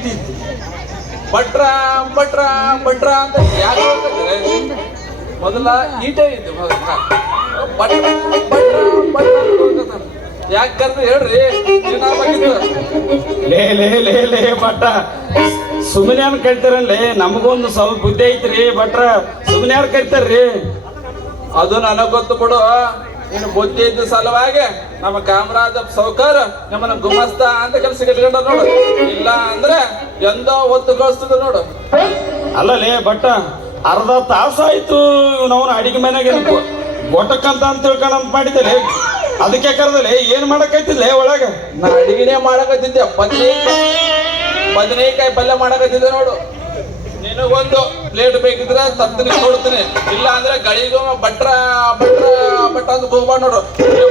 ಇಟ್ಟಿತ್ತು. ಭಟ್ರ ಭಟ್ರ ಭಟ್ರ ಅಂತ ಯಾಕೆ ಹೇಳ್ತಿದ್ರೆ ಮೊದಲ ಈಟೇ ಇತ್ತು. ಭಟ್ರ ಭಟ್ರ ಭಟ್ರ ಅಂತ ಯಾಕೆ ಕರ್ದು ಹೇಳ್ರಿ. ಲೇ ಲೇ ಲೇ ಲೇ ಭಟ್ಟ, ಸುಮ್ಮನೆ ಯಾರು ಕರಿತಾರಲ್ಲೇ? ನಮಗೊಂದು ಸ್ವಲ್ಪ ಬುದ್ಧಿ ಐತ್ರಿ ಭಟ್ರ, ಸುಮ್ಮನೆ ಯಾರು ಕರಿತಾರ್ರಿ? ಅದು ನನಗ್ ಗೊತ್ತು ಬಿಡು. ನೀನು ಬುದ್ಧಿ ಇದ್ದ ಸಲುವಾಗಿ ನಮ್ಮ ಕಾಮರಾಜ ಸೌಕರ್ ನಮ್ಮನ್ನ ಗುಮಸ್ತ ಅಂತ ಕೆಲಸ ಇಟ್ಕೊಂಡ ನೋಡು. ಇಲ್ಲ ಅಂದ್ರೆ ಎಂದೋ ಒತ್ತು ಕಳಿಸ್ತದ ನೋಡು. ಅಲ್ಲಲೇ ಭಟ್ಟ, ಅರ್ಧ ತಾಸಾಯ್ತು ನಾವು ಅಡಿಗೆ ಮನೆಗೆ ಗೊಟ್ಟಕ್ಕಂತ ಅಂತ ತಿಳ್ಕೊಂಡ್ ಮಾಡಿದ್ದಲೆ, ಅದಕ್ಕೆ ಕರೆದಲೆ ಏನ್ ಮಾಡಕೈತಿದ್ಲೆ ಒಳಗ? ನಾ ಅಡಿಗೆನೇ ಮಾಡಕತ್ತಿದ್ದೆ. ಬದನೆಕಾಯಿ ಪಲ್ಯ ಮಾಡಕತ್ತಿದ್ದೆ ನೋಡು. ನಿನಗೊಂದು ಪ್ಲೇಟ್ ಬೇಕಿದ್ರೆ ತತ್ತೀನಿ ಕೊಡ್ತೀನಿ, ಇಲ್ಲ ಅಂದ್ರೆ ಗಳಿಗೂ ಭಟ್ರ ಭಟ್ರ ಭಟ್ಟ ಅಂತ ಕೂಗ್ಬಾರ್ದು ನೋಡು.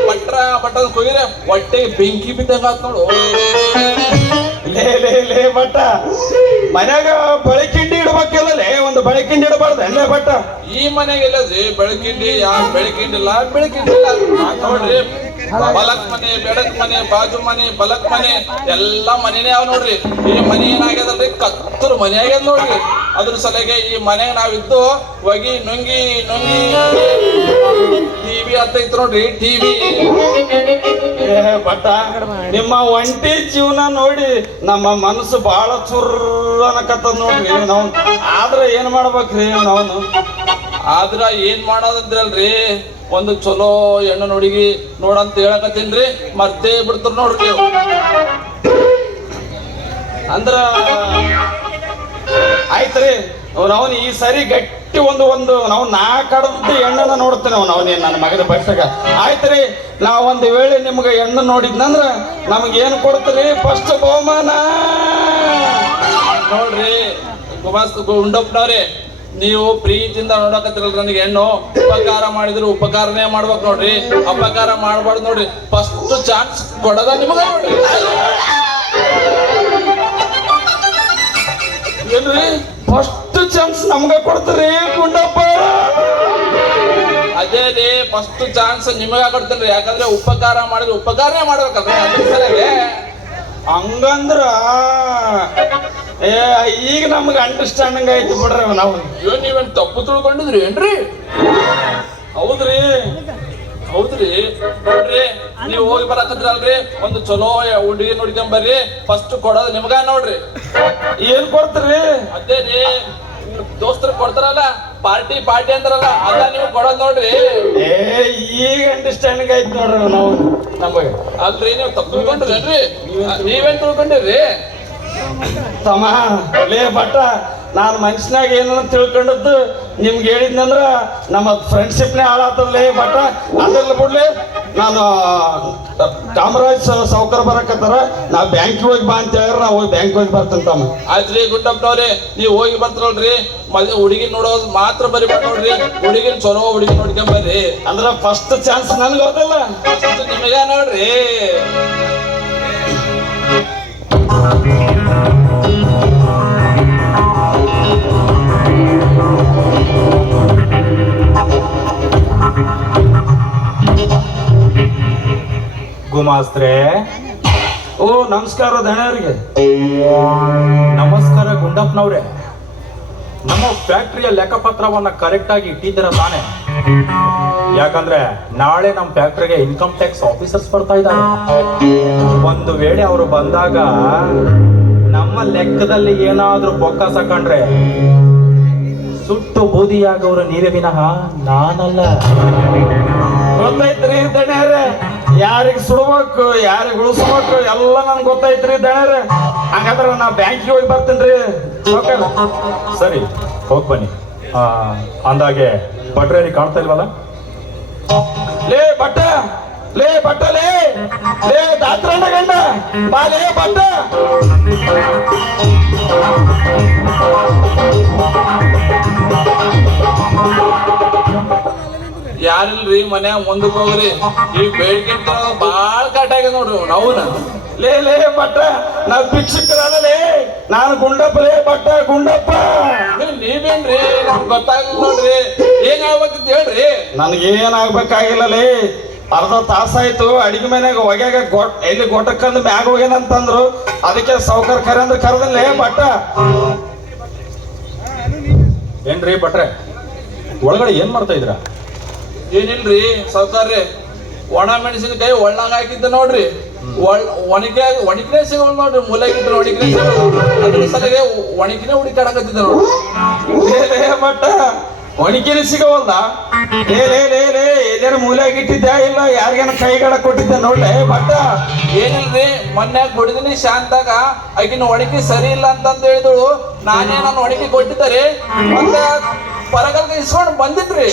ಭಟ್ರ ಭಟ್ಟ ಅಂತ ಕೂಗಿದ್ರೆ ಹೊಟ್ಟೆಗೆ ಬೆಂಕಿ ಬಿದ್ದಂಗ ಆತ್ ನೋಡು. ಲೇ ಲೇ ಲೇ ಭಟ್ಟ, ಮನ್ಯಾಗ ಬೆಳಕಿಂಡಿ ಇಡ್ಬೇಕಲ್ಲೇ, ಒಂದು ಬೆಳಕಿಂಡಿ ಇಡಬಾರ್ದು ಅಲ್ಲೇ ಭಟ್ಟ? ಈ ಮನೆಗೆ ಎಲ್ಲದ್ರಿ ಬೆಳಕಿಂಡಿ? ಯಾರು ಬೆಳಕಿಂಡಿಲ್ಲ, ಬೆಳಕಿಂಡಿಲ್ಲ ನೋಡ್ರಿ. ಬಲಕ್ ಮನೆ, ಬೆಡಕ್ ಮನೆ, ಬಾಜು ಮನೆ, ಬಲಕ್ ಮನೆ ಎಲ್ಲ ಮನೆನೇ ಅವ್ ನೋಡ್ರಿ. ಈ ಮನೆ ಏನಾಗ್ಯದಲ್ರಿ, ಕತ್ತರು ಮನೆ ಆಗ್ಯದ ನೋಡ್ರಿ. ಅದ್ರ ಸಲಗೆ ಈ ಮನೆಗೆ ನಾವಿದ್ದು ಹೋಗಿ ನುಂಗಿ ನುಂಗಿ ಟಿವಿ ಹತ್ತೈತ್ ನೋಡ್ರಿ. ಟಿವಿ ಭಟ್ಟ, ನಿಮ್ಮ ಒಂಟಿ ಜೀವನ ನೋಡಿ ನಮ್ಮ ಮನಸ್ಸು ಬಹಳ ಚುರ್ರ ಅನ್ನಕತ್ತದ ನೋಡ್ರಿ ನಾವು. ಆದ್ರೆ ಏನ್ ಮಾಡ್ಬೇಕ್ರಿ ನಾವು? ಆದ್ರ ಏನ್ ಮಾಡೋದಂದ್ರಲ್ರಿ, ಒಂದು ಚಲೋ ಹೆಣ್ಣು ನೋಡಿಗಿ ನೋಡಂತ ಹೇಳಕತ್ತೀನ್ರಿ, ಮರ್ತೇ ಬಿಡ್ತಾರ ನೋಡ್ರಿ ನೀವು. ಅಂದ್ರ ಆಯ್ತ್ರಿ, ಅವನು ಈ ಸರಿ ಗಟ್ಟಿ ಒಂದು ನಾವು ನಾಲ್ಕಡದ್ದು ಹೆಣ್ಣನ್ನ ನೋಡ್ತೇನೆ. ಅವನೇನು ನನ್ನ ಮಗದ ಬಟ್ಟಗ ಆಯ್ತ್ರಿ. ನಾವು ಒಂದು ವೇಳೆ ನಿಮ್ಗೆ ಹೆಣ್ಣು ನೋಡಿದ್ನಂದ್ರ ನಮಗೇನು ಕೊಡ್ತೀರಿ? ಫಸ್ಟ್ ಬಹುಮಾನ ನೋಡ್ರಿ ಗುಂಡಪ್ಪನವ್ರಿ, ನೀವು ಪ್ರೀತಿಯಿಂದ ನೋಡಕತ್ತಿರಲ್ರಿ ನನಗೆ ಹೆಣ್ಣು. ಉಪಕಾರ ಮಾಡಿದ್ರು ಉಪಕಾರನೇ ಮಾಡ್ಬೇಕು ನೋಡ್ರಿ, ಅಪಕಾರ ಮಾಡ್ಬಾರ್ದು ನೋಡ್ರಿ. ಫಸ್ಟ್ ಚಾನ್ಸ್ ಕೊಡದ ನಿಮಗ ನೋಡ್ರಿ. ಏನ್ರಿ ಫಸ್ಟ್ ಚಾನ್ಸ್ ನಮ್ಗೆ ಕೊಡ್ತೀರಿ ಗುಂಡಪ್ಪ? ಅದೇ ರೀ, ಫಸ್ಟ್ ಚಾನ್ಸ್ ನಿಮಗ ಕೊಡ್ತೇನ್ರಿ. ಯಾಕಂದ್ರೆ ಉಪಕಾರ ಮಾಡಿದ್ರೆ ಉಪಕಾರನೇ ಮಾಡ್ಬೇಕಲ್ರಿ, ಅದ್ರ ಸಲಗೆ. ಹಂಗಂದ್ರ ಈಗ ನಮ್ಗೆ ಅಂಡರ್ಸ್ಟ್ಯಾಂಡಿಂಗ್ ಆಯ್ತು ಬಿಡ್ರಿ. ನಾವು ನೀವೇನ್ ತಪ್ಪು ತಿಳ್ಕೊಂಡಿದ್ರಿ ಏನ್ರಿ? ಹೌದ್ರಿ ಹೌದ್ರಿ. ನೋಡ್ರಿ, ನೀವು ಹೋಗಿ ಬರಕತ್ರಲ್ರಿ, ಒಂದು ಚಲೋ ಹುಡುಗಿ ನೋಡ್ಕೊಂಡ್ ಬರ್ರಿ. ಫಸ್ಟ್ ಕೊಡೋದು ನಿಮ್ಗ ನೋಡ್ರಿ. ಏನ್ ಕೊಡ್ತೀರಿ? ಅದೇ ರೀ, ದೋಸ್ತರು ಕೊಡ್ತಾರಲ್ಲ, ಪಾರ್ಟಿ ಪಾರ್ಟಿ ಅಂತಾರಲ್ಲ, ಅದ ನೀವು ಕೊಡೋದ್ ನೋಡ್ರಿ. ಈಗ ಅಂಡರ್ಸ್ಟ್ಯಾಂಡಿಂಗ್ ಆಯ್ತು ನೋಡ್ರಿ ನಾವು ನಮಗೆ. ಅಲ್ರಿ, ನೀವು ತಪ್ಪು ತಿಳ್ಕೊಂಡ್ರಿ. ನೀವೇನ್ ತಿಳ್ಕೊಂಡಿರ್ರಿ? ತಮ್ಮ ಲೇ ಭಟ್ಟ, ನಾನು ಮನುಷ್ಯನಾಗ ಏನನ್ನ ತಿಳ್ಕೊಂಡದ್ದು ನಿಮ್ಗೆ ಹೇಳಿದ್ನಂದ್ರ ನಮ್ಮ ಫ್ರೆಂಡ್ಶಿಪ್ನೇ ಹಾಳಾತಲ್ಲೇ ಭಟ್ಟ. ಅದೆಲ್ಲ ಬಿಡ್ಲಿ, ನಾನು ಕಾಮರಾಜ್ ಸೌಕರ್ ಬರಕತ್ತಾರ, ನಾ ಬ್ಯಾಂಕಿಗೆ ಹೋಗಿ ಬಾ ಅಂತ ಹೇಳಿದ್ರೆ ನಾ ಹೋಗಿ ಬ್ಯಾಂಕ್ ಹೋಗಿ ಬರ್ತೇನೆ ತಮ್ಮ. ಆಯ್ತ್ರಿ ಗುಂಡಪ್ಪನವ್ರಿ, ನೀವು ಹೋಗಿ ಬರ್ತಾರಲ್ರಿ, ಹುಡುಗಿ ನೋಡೋದು ಮಾತ್ರ ಬರಿಬೇಡ ನೋಡ್ರಿ. ಹುಡುಗಿನ ಚಲೋ ಹುಡುಗಿ ನೋಡ್ಕೊಂಡ್ ಬರ್ರಿ. ಅಂದ್ರ ಫಸ್ಟ್ ಚಾನ್ಸ್ ನನ್ಗೆ ಹೋದಲ್ಲ, ನಿಮಗ ನೋಡ್ರಿ. ಗುಮಾಸ್ತ್ರೆ, ಓ ನಮಸ್ಕಾರ ಧಣ್ಯವ್ರಿಗೆ. ನಮಸ್ಕಾರ ಗುಂಡಪ್ಪನವ್ರೆ. ನಮ್ಮ ಫ್ಯಾಕ್ಟ್ರಿಯ ಲೆಕ್ಕಪತ್ರವನ್ನ ಕರೆಕ್ಟ್ ಆಗಿ ಇಟ್ಟಿದ್ದೀರ ತಾನೆ? ಯಾಕಂದ್ರೆ ನಾಳೆ ನಮ್ಮ ಫ್ಯಾಕ್ಟ್ರಿಗೆ ಇನ್ಕಮ್ ಟ್ಯಾಕ್ಸ್ ಆಫೀಸರ್ಸ್ ಬರ್ತಾ ಇದ್ದಾರೆ. ಒಂದು ವೇಳೆ ಅವರು ಬಂದಾಗ ನಮ್ಮ ಲೆಕ್ಕದಲ್ಲಿ ಏನಾದ್ರೂ ಬೊಕ್ಕ ಸಕೊಂಡ್ರೆ ಸುಟ್ಟು ಬೂದಿಯಾಗವ್ರು ನೀವೇ ವಿನಃ ನಾನಲ್ಲ. ಗೊತ್ತೈತ್ರಿ ದಣ್ಯರೇ, ಯಾರಿಗೆ ಸುಡ್ಬೇಕು ಯಾರಿಗೆ ಉಳಿಸ್ಬೇಕು ಎಲ್ಲ ನನ್ಗೆ ಗೊತ್ತೈತ್ರಿ ದಣ್ಯರೇ. ಹಂಗಾದ್ರೆ ನಾ ಬ್ಯಾಂಕಿಗೆ ಹೋಗಿ ಬರ್ತೇನ್ರಿ. ಸರಿ, ಹೋಗಿ ಬನ್ನಿ. ಅಂದಾಗೆ ಭಟ್ರೇರಿ ಕಾಣ್ತಾ ಇಲ್ವಲ್ಲ? ಲೇ ಬಟ್ಟ, ಲೇ ಬಟ್ಟ, ಲೇ ಲೇ ದಾತ್ರಣ್ಣ ಗಂಡ ಬಾ ಲೇ ಬಟ್ಟ. ಯಾರಿಲ್ರಿ ಮನ್ಯಾಗ ಮುಂದಕ್ಕೆ ಹೋಗ್ರಿ. ಈ ಬೇಡಿಕೆ ಬಾಳ ಕಾಟ ಆಗ್ಯದ ನೋಡ್ರಿ ನಾವುನ. ಲೇ ಲೇ ಬಟ್ಟ, ನಾವ್ ಭಿಕ್ಷುಕರಲ್ಲೇ, ನಾನು ಗುಂಡಪ್ಪ ಲೇ ಬಟ್ಟ ಗುಂಡಪ್ಪ. ನೀವೇನ್ರಿ? ನಮ್ಗೆ ಗೊತ್ತಾಗಿಲ್ಲ ನೋಡ್ರಿ, ಏನ್ ಆಗ್ಬೇಕಂತ ಹೇಳ್ರಿ. ನನಗೇನಾಗ್ಬೇಕಾಗಿಲ್ಲ ಲೇ, ಅರ್ಧ ತಾಸಾಯ್ತು ಅಡಿಗೆ ಮನೆಯಾಗ ಹೊಗ್ಯಾಗ ಎಲ್ಲಿ ಗೊಟ್ಟಕ್ಕಂದು ಮ್ಯಾಗ ಹೋಗ್ಯಾನಂತಂದ್ರು. ಅದಕ್ಕೆ ಸಾವ್ಕಾರ ಕರೆ ಅಂದ್ರೆ ಕರೆದಲ್ಲೇ ಬಟ್ಟ. ಏನ್ರಿ ಭಟ್ರೆ ಒಳಗಡೆ ಏನ್ ಮಾಡ್ತಾ ಇದ್ರ? ಏನಿಲ್ರಿ ಸಾವ್ಕಾರ್ರಿ, ಒಣ ಮೆಣಸಿನಕಾಯಿ ಒಳ್ಳಾಗ ಹಾಕಿದ್ದ ನೋಡ್ರಿ. ಒಣಗಿನೇ ಸಿಗೋಲ್ ನೋಡ್ರಿ, ಮೂಲೆಗಿಟ್ಟು ಒಣಗಿನೇ ಸಿಗೋದು. ಅದ್ರ ಸಲಿಗೆ ಒಣಗಿನೇ ಹುಡುಕಾಡಕತ್ತಿದ್ದ ನೋಡ್ರಿ. ಬಟ್ಟ ಒಣಗಿನ ಸಿಗವಲ್ದ? ಎಲ್ಲಾರು ಮೂಲೆಯಾಗಿಟ್ಟಿದ್ದೆ ಇಲ್ಲ ಯಾರಿಗೇನ ಕೈಗಡ ಕೊಟ್ಟಿದ್ದೆ ನೋಡ್ಲೆ ಬಟ್ಟ. ಏನಿಲ್ರಿ, ಮೊನ್ನೆ ಹೊಡಿದಿನಿ ಶಾಂತಾಗ ಆಕಿನ ಒಣಗಿ ಸರಿ ಇಲ್ಲ ಅಂತಂದ ಹೇಳಿದಳು. ನಾನೇ ನನ್ನ ಒಣಗಿ ಕೊಟ್ಟಿದ್ದಾರೆ ಮತ್ತೆ ಪರಗಲ್ಗೆ ಇಸ್ಕೊಂಡು ಬಂದಿದ್ರಿ.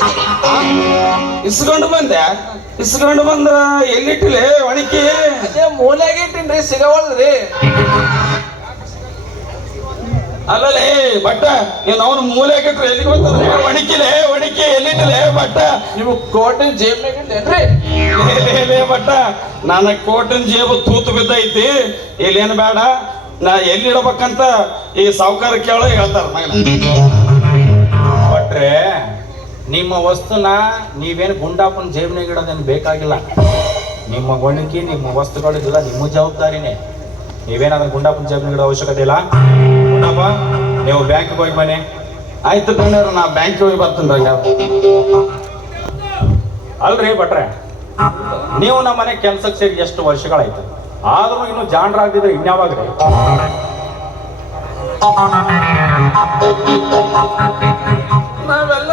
ಇಸ್ಕೊಂಡು ಬಂದೆ? ಇಸ್ಕೊಂಡು ಬಂದ ಎಲ್ಲಿಟ್ಟಿಲೆ ಒಣಗಿ? ಅದೇ ಮೂಲೆಗೆ ಇಟ್ಟಿನ್ರಿ, ಸಿಗವಲ್ರಿ. ಅಲ್ಲಲೇ ಬಟ್ಟ, ನೀನು ಅವನು ಮೂಲೆಯಾಗಿಟ್ರೆ ಎಲ್ಲಿಗೆ ಬರ್ತದೆ? ಒಣಗಿ ಎಲ್ಲಿಟ್ಟಿಲೆ ಬಟ್ಟ? ನೀವು ಕೋಟಿನ ಜೇಬ್ನಾಗ ಇಟ್ಟೇನ್ರಿ? ಬಟ್ಟ, ನನ್ನ ಕೋಟಿನ ಜೇಬು ತೂತು ಬಿದ್ದೈತಿ. ಇಲ್ಲೇನು ಬೇಡ, ನಾ ಎಲ್ಲಿಡ್ಬೇಕಂತ ಈ ಸಾವ್ಕಾರ ಕೇಳೋ ಹೇಳ್ತಾರ ಭಟ್ರೆ. ನಿಮ್ಮ ವಸ್ತುನ ನೀವೇನು ಗುಂಡಾಪನ ಜೇಬ್ನಾಗ ಇಡೋದೇನು ಬೇಕಾಗಿಲ್ಲ. ನಿಮ್ಮ ಗೊಣಗಿ ನಿಮ್ಮ ವಸ್ತುಗಳಿಗೆಲ್ಲ ನಿಮ್ಮ ಜವಾಬ್ದಾರಿನೇ. ನೀವೇನಾದ್ರೂ ಗುಂಡಾಪನ ಜೇಬ್ನಾಗ ಇಡೋ ಅವಶ್ಯಕತೆ ಇಲ್ಲ. ಗುಂಡಪ್ಪ, ನೀವು ಬ್ಯಾಂಕ್ಗೆ ಹೋಗಿ ಬನ್ನಿ. ಆಯ್ತು ಕಣ್ಣ, ನಾ ಬ್ಯಾಂಕ್ ಹೋಗಿ ಬರ್ತೀನಿ. ಅಲ್ರಿ ಭಟ್ರೆ, ನೀವು ನಮ್ಮ ಮನೆ ಕೆಲ್ಸಕ್ಕೆ ಸೇರಿ ಎಷ್ಟು ವರ್ಷಗಳಾಯ್ತು, ಆದ್ರೂ ಇನ್ನು ಜಾಣರಾಗಿದ್ರೆ ಇನ್ಯಾವಾಗ್ರಿ? ನಾವೆಲ್ಲ